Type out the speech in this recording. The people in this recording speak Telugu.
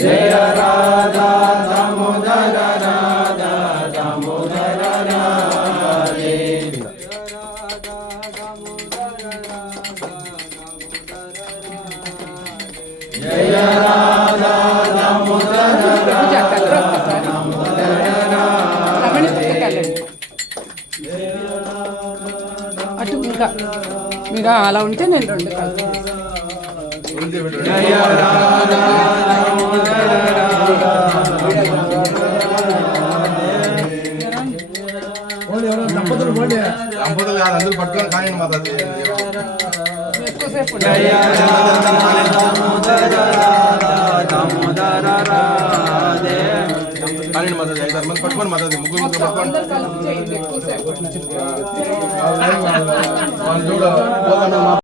जय राधा दामोदर राधा दामोदर राधे जय राधा दामोदर అటు ఇంకా మీరు అలా ఉంటే నేను రెండు కలిపి जय राधा दामोदर దంపతులు కాదు అందరూ పట్టుకొని కానీ మాట్లాడుతుంది ఎక్కువసేపు जय राधा दामोदर राधा दामोदर राधे కానీ మాట్లాడు 5-6 మంది పట్టుకొని మాట్లాడు ముగ్గురు పట్టుకొని అందరు కలిపి చేయండి ఎక్కువసేపు వాళ్ళు చూడ